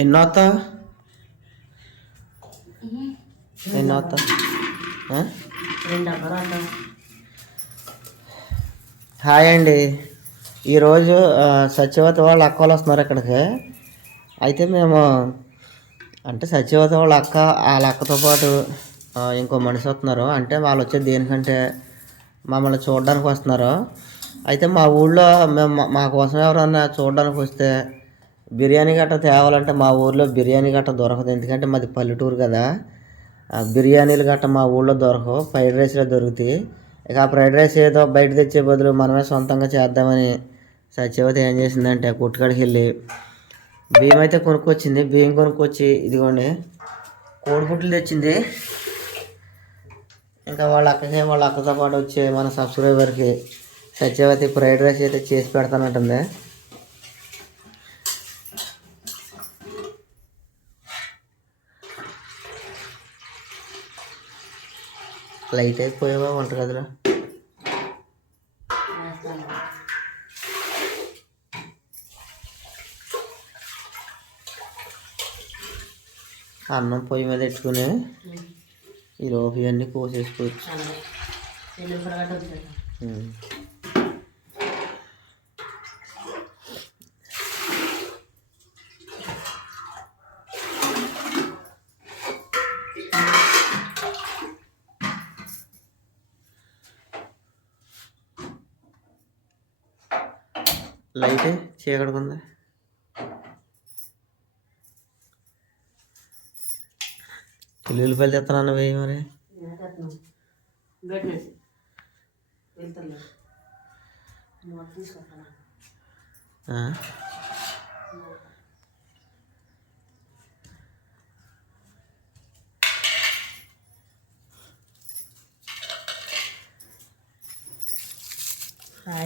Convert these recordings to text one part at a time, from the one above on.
ఎన్నో వస్తావు ఎన్నో వస్తావు ఆ? రెండు డబ్బాలు అంటాం హాయ్ అండి ఈరోజు సత్యవతి వాళ్ళ అక్క వాళ్ళు వస్తున్నారు ఇక్కడికి అయితే మేము అంటే సత్యవతి వాళ్ళ అక్క వాళ్ళ అక్కతో పాటు ఇంకో మనిషి వస్తున్నారు. అంటే వాళ్ళు వచ్చేది దేనికంటే మమ్మల్ని చూడడానికి వస్తున్నారు. అయితే మా ఊళ్ళో మేము మా కోసం ఎవరన్నా చూడడానికి వస్తే బిర్యానీ గట్ట తేవాలంటే మా ఊర్లో బిర్యానీ గట్ట దొరకదు. ఎందుకంటే మాది పల్లెటూరు కదా. ఆ బిర్యానీలు గట్ట మా ఊళ్ళో దొరకవు. ఫ్రైడ్ రైస్లో దొరుకుతాయి. ఇక ఆ ఫ్రైడ్ రైస్ ఏదో బయట తెచ్చే బదులు మనమే సొంతంగా చేద్దామని సత్యవతి ఏం చేసిందంటే కుట్టుకాడికి వెళ్ళి బియ్యం అయితే కొనుక్కొచ్చింది. బియ్యం కొనుక్కొచ్చి ఇదిగోండి కోడిగుడ్లు తెచ్చింది. ఇంకా వాళ్ళ అక్కకి వాళ్ళ అక్కతో పాటు వచ్చే మన సబ్స్క్రైబర్కి సత్యవతి ఫ్రైడ్ రైస్ అయితే చేసి పెడతానంటుంది. లైట్ అయిపోయావా వంటగదిలో వేస్తాను అన్నం పొయ్యి మీద పెట్టుకుని ఈ లోపు ఇవన్నీ కోసేసుకోవచ్చు. లైట్ చీకడుకుంది ఉల్లిపాయలు తెస్తున్నాను వేయి మరి?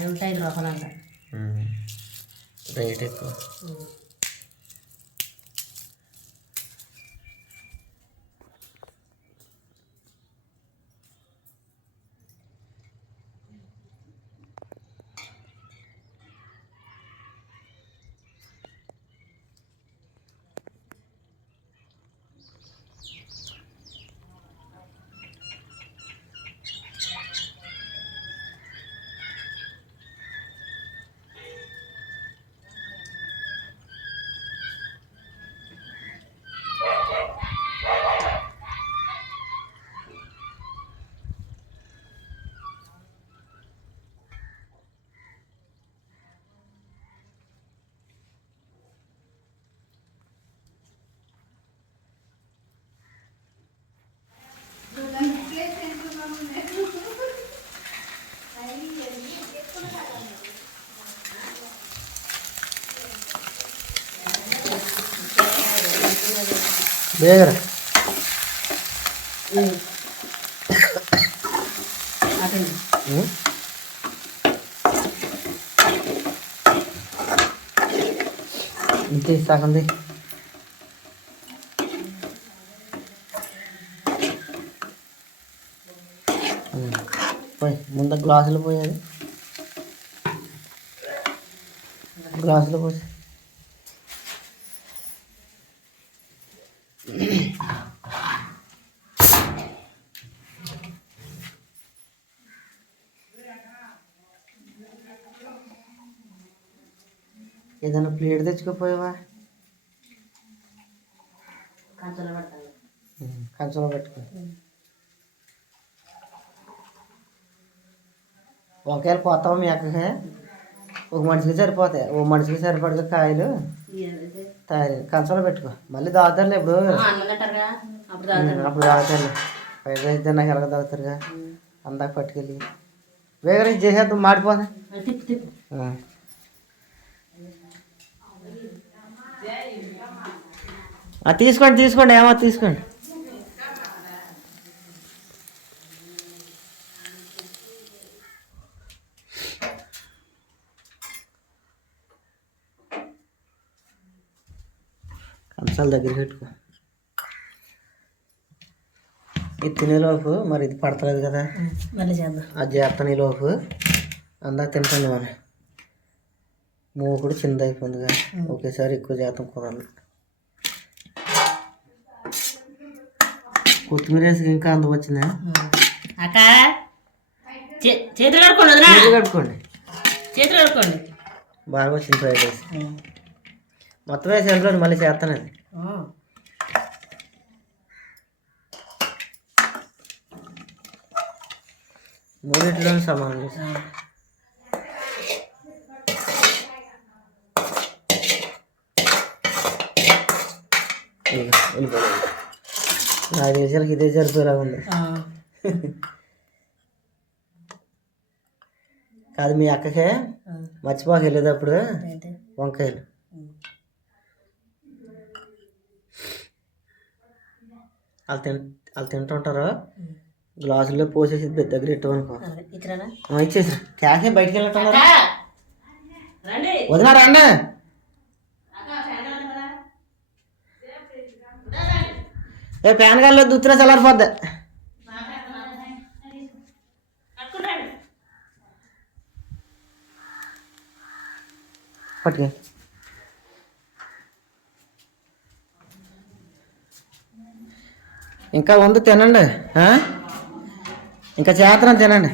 ఉంటాయి లోపల అంట ఉమ్. రేట్ ఎక్కువ బేగరా ఇంతే సగంది పోయి ముందు గ్లాసులు పోయాలి గ్లాసులు పోసి ఏదైనా ప్లేట్ తెచ్చుకోపోయావా? కంచెలో పెట్టుకో. వంకాయలు పోతావా మీ అక్కకి? ఒక మనిషికి సరిపోతాయి. ఓ మనిషికి సరిపడగా కాయలు. తయారు కంచంలో పెట్టుకో. మళ్ళీ తాగుతారులే ఇప్పుడు. అప్పుడు తాగుతారులే ఫ్రైడ్ రైస్ తిన్నాక ఎలాగ తాగుతారుగా అందాక పట్టుకెళ్ళి. వేగర చేసేద్దాం. మాడిపోదా తిప్పు తిప్పు ఆ, తీసుకోండి తీసుకోండి ఏమో తీసుకోండి. కంచాల దగ్గర పెట్టుకో. ఇది తినేలోపు మరి ఇది పడతలేదు కదా. మళ్ళీ చేద్దాం. అది చేస్తాను లోపు. అందా తింటాను మరి. మూకుడు చిన్నది అయిపోయిందిగా ఒకేసారి ఎక్కువ చేస్తాం కుదరదు. కొత్తిమీర వేసి ఇంకా అందుకు వచ్చిందా అక్క చే- చేతులు కడుక్కోండి వదినా. చేతులు కట్టుకోండి చేతులు కడుక్కోండి. బాగా వచ్చింది ఫ్రైడ్ రైస్. మొత్తం వేసి వెళ్ళండి మళ్ళీ చేస్తాను అది. మూడింటిలో సమానం చేసి. వెళ్ళిపోయింది. ఐదు నిమిషాలకి ఇదే సరిపోయేలాగా ఉంది. కాదు మీ అక్కకే మర్చిపోక వెళ్ళేటప్పుడు వంకాయలు. వాళ్ళు తిన్ వాళ్ళు తింటుంటారు. గ్లాసుల్లో పోసేసి దగ్గర ఇట్టమనుకో. ఇతరనా? ఇచ్చేసి క్యాకే బయటికి రండి వదినా రండి ఏ ప్యాన్ గాల్లో దుత్తిన చల్లారిపోద్ది పట్టుకే. ఇంకా ఉంది తినండి. ఇంకా చేతనం తినండి.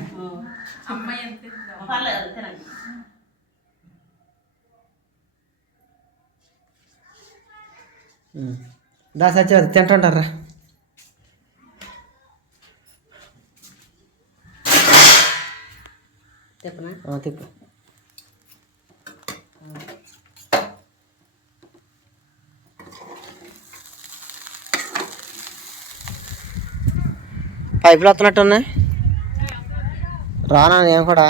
Mm. దా సత్య తింటుంటారా? చెప్పనా ఆ, తిప్పు. పైపులు వస్తున్నట్టు ఉన్నాయి రానా నేను కూడా.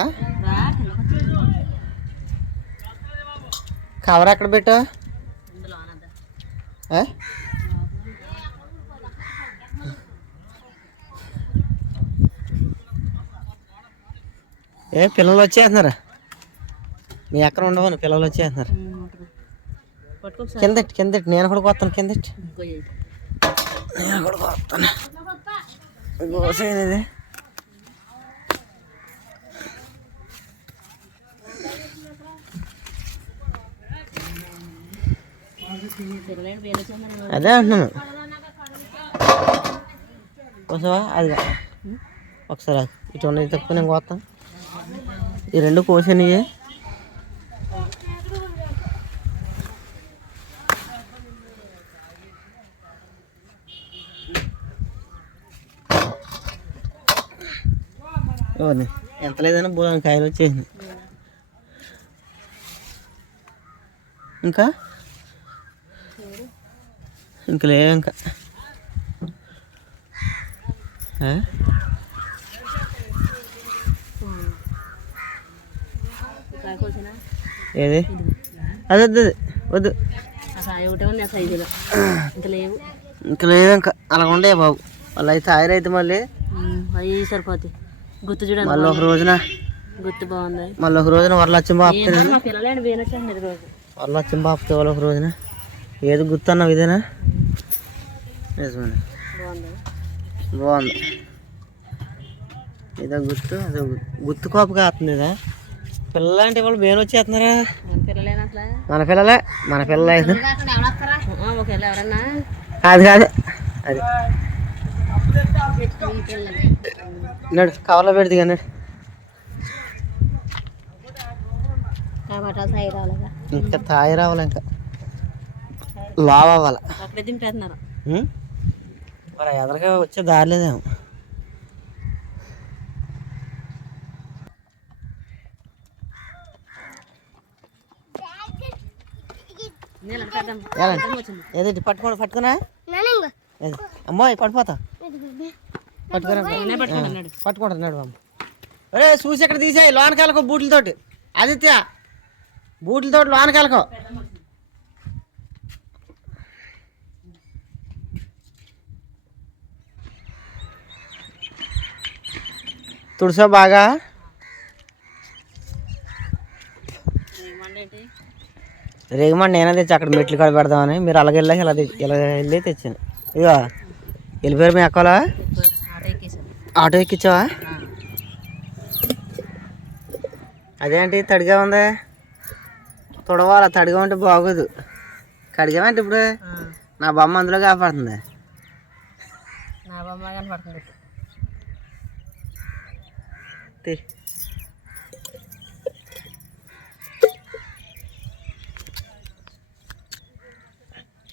కవర్ ఎక్కడ పెట్టా? ఏ? పిల్లలు వచ్చేస్తున్నారు. మీ ఎక్కడ ఉండవని పిల్లలు వచ్చేస్తున్నారు. పట్టుకోసారి కిందటి కిందటి నేను కూడా కొత్తాను కిందటి. నేను కూడా కొత్తాను గోసేది అదే అంటున్నాను. కోసవా అది ఒకసారి ఇటు ఉన్నది తక్కువ నేను కోస్తాను ఈ రెండు కోసినయే. ఎవరిని? ఎంత లేదన్నా బోలని కాయలు వచ్చేసింది ఇంకా? ఇంకా లేవు ఇంకా ఆ? కాకోసినా ఏది? అది వద్దు అది. వద్దు. ఇంకా లేదు ఇంకా అలా ఉండే బాబు. వాళ్ళు అయితే ఆయిరైతే మళ్ళీ ఉమ్, అవి సరిపోతాయి గుర్తు చూడండి మళ్ళీ ఒక రోజున గుర్తు బాగుంది. మళ్ళీ ఒక రోజున వరలక్ష్మి ఇది రోజు వరలక్ష్మి బాపుతే వాళ్ళు ఒక రోజున. ఏది గుర్తున్నావు ఇదేనా? నిజమే బాగుంది. ఇదో గుర్తు అదో గుర్తు గుర్తు కోప కాస్తుంది పిల్లలంటే వాళ్ళు బేను వచ్చేస్తున్నారా? మన మన పిల్లలే మన పిల్లలే. ఆ, ఒకవేళ ఎవరన్నా? అది కాదు. అది. నడు కవర్లో పెడితే కానీ ఇంకా తాయి రావాలి ఇంకా? లావ్ అవ్వాలి? మరి ఎదరగా వచ్చే దారి లేదేమో. నేను పెద్దాం ఎలా? ఏది పట్టుకోండి పట్టుకున్నా? ఏది? అమ్మాయి పడిపోతా. పట్టుకురా పట్టుకున్నాడు పట్టుకుంటారు నడు. అమ్మ అరే చూసి ఎక్కడ తీసాయి లోనకెళ్ళకో బూట్లతోటి. ఆదిత్య బూట్లతోటి లోనకెళ్ళకో. తుడిసో బాగా? రేగమండి నేనే తెచ్చి అక్కడ మెట్లు కాడ పెడదామని మీరు అలాగే వెళ్ళాక ఇలా ఇలా వెళ్ళి తెచ్చాను. ఇదిగో వెళ్ళిపోయారు మీ అక్కలా? ఆట ఎక్కించావా అదేంటి తడిగా ఉంది? తుడవాల తడిగా ఉంటే బాగోదు. కడిగామంటే ఇప్పుడు? నా బొమ్మ అందులో కాపాడుతుంది. నా బొమ్మ కనపడుతుంది.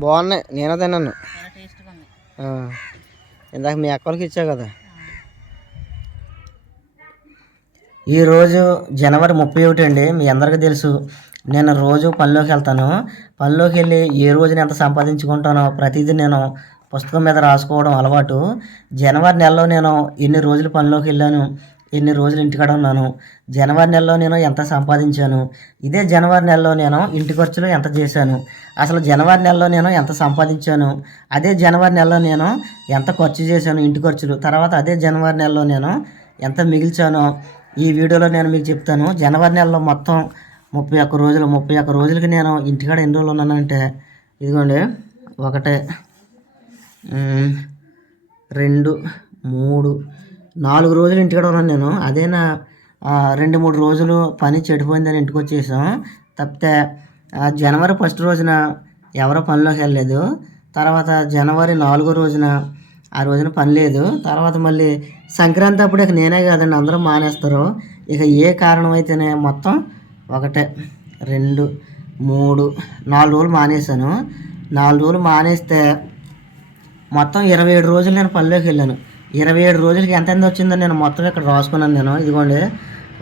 బాగున్నాయి. నేనే తిన్నాను. ఇందాక మీ అక్కలకి ఇచ్చా కదా. ఈరోజు జనవరి ముప్పై ఒకటి అండి. మీ అందరికీ తెలుసు. నేను రోజు పనిలోకి వెళ్తాను. పనిలోకి వెళ్ళి ఏ రోజున ఎంత సంపాదించుకుంటానో ప్రతిదీ నేను పుస్తకం మీద రాసుకోవడం అలవాటు. జనవరి నెలలో నేను ఎన్ని రోజులు పనిలోకి వెళ్ళాను? ఎన్ని రోజులు ఇంటికాడ ఉన్నాను. జనవరి నెలలో నేను ఎంత సంపాదించాను? ఇదే జనవరి నెలలో నేను ఇంటి ఖర్చులు ఎంత చేశాను? అసలు జనవరి నెలలో నేను ఎంత సంపాదించాను? అదే జనవరి నెలలో నేను ఎంత ఖర్చు చేశాను ఇంటి ఖర్చులు? తర్వాత అదే జనవరి నెలలో నేను ఎంత మిగిల్చానో ఈ వీడియోలో నేను మీకు చెప్తాను. జనవరి నెలలో మొత్తం ముప్పై ఒక్క రోజులు ముప్పై ఒక్క రోజులకి నేను ఇంటికాడ ఎన్ని రోజులు ఉన్నానంటే ఇదిగోండి ఒకటే రెండు మూడు నాలుగు రోజులు ఇంటికాడ ఉన్నాను నేను. అదే నా రెండు మూడు రోజులు పని చెడిపోయిందని ఇంటికి వచ్చేసాం. తప్పితే జనవరి ఫస్ట్ రోజున ఎవరో పనిలోకి వెళ్ళలేదు. తర్వాత జనవరి నాలుగో రోజున ఆ రోజున పని లేదు. తర్వాత మళ్ళీ సంక్రాంతి అప్పుడు ఇక నేనే కాదండి అందరూ మానేస్తారు. ఇక ఏ కారణం అయితేనే మొత్తం ఒకటే రెండు మూడు నాలుగు రోజులు మానేశాను. నాలుగు రోజులు మానేస్తే మొత్తం ఇరవై ఏడు రోజులు నేను పనిలోకి వెళ్ళాను. ఇరవై ఏడు రోజులకి ఎంత ఎంత వచ్చిందో నేను మొత్తం ఇక్కడ రాసుకున్నాను నేను. ఇదిగోండి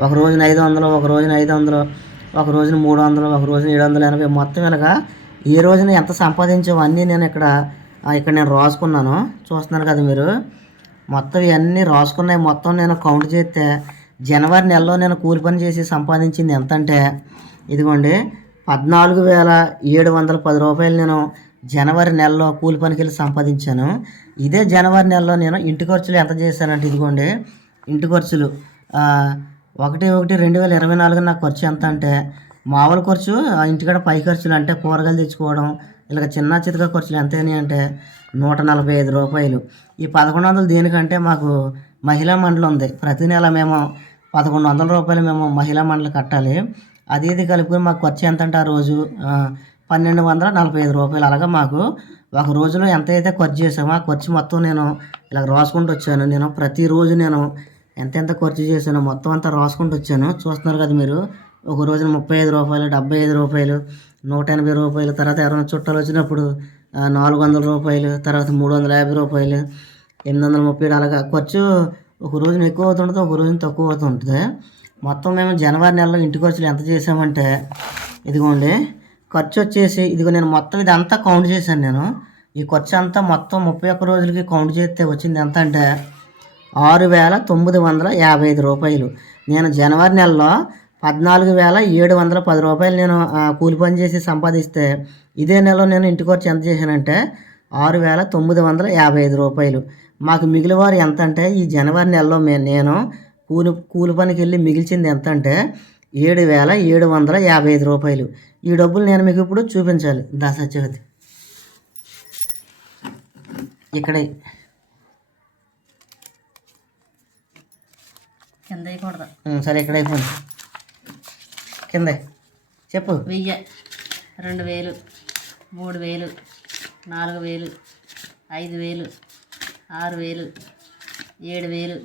ఒక రోజున ఐదు వందలు ఒక రోజున ఐదు వందలు ఒక రోజున మూడు వందలు ఒక రోజున ఏడు వందల ఎనభై. మొత్తం ఇలాగా ఏ రోజున ఎంత సంపాదించావు అన్నీ నేను ఇక్కడ ఇక్కడ నేను రాసుకున్నాను. చూస్తున్నారు కదా మీరు? మొత్తం ఇవన్నీ రాసుకున్నాయి. మొత్తం నేను కౌంట్ చేస్తే జనవరి నెలలో నేను కూలి పని చేసి సంపాదించింది ఎంత అంటే ఇదిగోండి పద్నాలుగు వేల ఏడు వందల పది రూపాయలు నేను జనవరి నెలలో కూలి పనికి వెళ్ళి సంపాదించాను. ఇదే జనవరి నెలలో నేను ఇంటి ఖర్చులు ఎంత చేశానంటే ఇదిగోండి ఇంటి ఖర్చులు ఒకటి ఒకటి రెండు వేల ఇరవై నాలుగు నాకు ఖర్చు ఎంత అంటే మామూలు ఖర్చు ఆ ఇంటికాడ పై ఖర్చులు అంటే కూరగాయలు తెచ్చుకోవడం ఇలాగ చిన్న చితక ఖర్చులు ఎంత అంటే నూట నలభై ఐదు రూపాయలు. ఈ పదకొండు వందలు దేనికంటే మాకు మహిళా మండలి ఉంది. ప్రతి నెల మేము పదకొండు వందల రూపాయలు మేము మహిళా మండలి కట్టాలి. అది ఇది కలుపుకొని మాకు ఖర్చు ఎంత అంటే ఆ రోజు పన్నెండు వందల నలభై ఐదు రూపాయలు. అలాగా మాకు ఒక రోజులో ఎంత అయితే ఖర్చు చేసామో ఆ ఖర్చు మొత్తం నేను ఇలా రాసుకుంటూ వచ్చాను. నేను ప్రతిరోజు నేను ఎంత ఎంత ఖర్చు చేశానో మొత్తం అంతా రాసుకుంటూ వచ్చాను. చూస్తున్నారు కదా మీరు ఒక రోజున ముప్పై ఐదు రూపాయలు డెబ్బై ఐదు రూపాయలు నూట ఎనభై రూపాయలు తర్వాత ఎవరైనా చుట్టాలు వచ్చినప్పుడు నాలుగు వందల రూపాయలు తర్వాత మూడు వందల యాభై రూపాయలు ఎనిమిది వందల ముప్పై ఏడు అలాగా ఖర్చు ఒక రోజున ఎక్కువ అవుతుంటుంది ఒక రోజున తక్కువ అవుతుంటుంది. మొత్తం మేము జనవరి నెలలో ఇంటి ఖర్చులు ఎంత చేసామంటే ఇదిగోండి ఖర్చు వచ్చేసి ఇదిగో నేను మొత్తం ఇదంతా కౌంట్ చేశాను నేను. ఈ ఖర్చు అంతా మొత్తం ముప్పై ఒక్క రోజులకి కౌంట్ చేస్తే వచ్చింది ఎంత అంటే ఆరు వేల తొమ్మిది వందల యాభై ఐదు రూపాయలు. నేను జనవరి నెలలో పద్నాలుగు వేల ఏడు వందల పది రూపాయలు నేను కూలి పని చేసి సంపాదిస్తే ఇదే నెలలో నేను ఇంటికి వచ్చి ఎంత చేశానంటే ఆరు వేల తొమ్మిది వందల యాభై ఐదు రూపాయలు. మాకు మిగిలివారు ఎంత అంటే ఈ జనవరి నెలలో మే నేను కూలి కూలి పనికి వెళ్ళి మిగిల్చింది ఎంత అంటే ఏడు వేల ఏడు వందల యాభై ఐదు రూపాయలు. ఈ డబ్బులు నేను మీకు ఇప్పుడు చూపించాలి. దా సత్యవతి ఇక్కడే. కింద వేయకూడదు. సరే ఇక్కడ అయిపోయింది కింద. చెప్పు. వెయ్యి రెండు వేలు మూడు వేలు నాలుగు వేలు ఐదు వేలు ఆరు వేలు ఏడు వేలు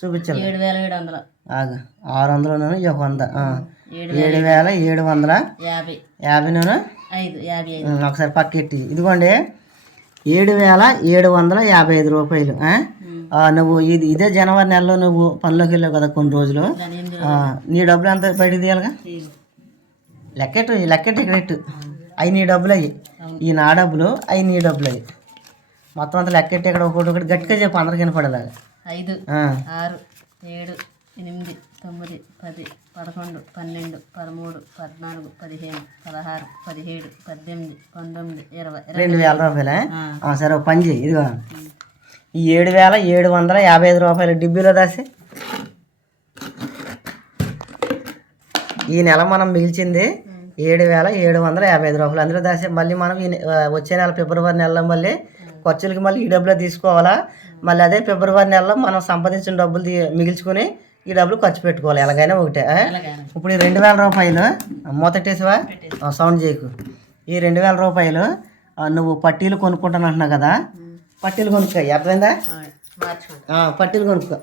చూపించాలి ఏడు వేల ఏడు వందలు. ఆగు. ఆరు వందలు ఒక వంద. ఏడు వేల ఏడు వందల యాభై. యాభై నేను ఐదు. యాభై ఒకసారి పక్కెట్టి ఇదిగోండి. ఏడు వేల ఏడు వందల యాభై ఐదు రూపాయలు నువ్వు ఇది ఇదే జనవరి నెలలో నువ్వు పనిలోకి వెళ్ళావు కదా కొన్ని రోజులు. నీ డబ్బులు ఎంత బయటికి తీయాలిగా? లెక్కెట్టు లెక్కెట్టు ఇక్కడ అవి నీ డబ్బులు అయ్యి ఈ నా డబ్బులు అవి నీ డబ్బులు అయ్యి మొత్తం అంతా లెక్కెట్టి ఇక్కడ ఒకటి ఒకటి గట్టిగా చెప్పు అందరికి వినపడేలాగా. ఐదు ఆరు ఏడు ఎనిమిది తొమ్మిది పది పదకొండు పన్నెండు పదమూడు పద్నాలుగు పదిహేను పదహారు పదిహేడు పద్దెనిమిది పంతొమ్మిది ఇరవై రెండు వేల రూపాయలే? సరే ఒక పని చేయి ఇదిగో. ఈ ఏడు వేల ఏడు వందల యాభై ఐదు రూపాయలు డిబ్బీలో దాసి. ఈ నెల మనం మిగిల్చింది ఏడు వేల ఏడు వందల యాభై ఐదు రూపాయలు. అందులో దాసి మళ్ళీ మనం ఈ వచ్చే నెల ఫిబ్రవరి నెలలో మళ్ళీ ఖర్చులకి మళ్ళీ ఈ డబ్బులు తీసుకోవాలా? మళ్ళీ అదే ఫిబ్రవరి నెలలో మనం సంపాదించిన డబ్బులు మిగిల్చుకొని ఈ డబ్బులు ఖర్చు పెట్టుకోవాలి. ఎలాగైనా ఒకటే ఇప్పుడు ఈ రెండు వేల రూపాయలు మొదటేసివా సౌండ్ చేయకు. ఈ రెండు వేల రూపాయలు నువ్వు పట్టీలు కొనుక్కుంటాను అంటున్నావు కదా పట్టీలు కొనుక్కో అర్థమైందా? పట్టీలు కొనుక్కో.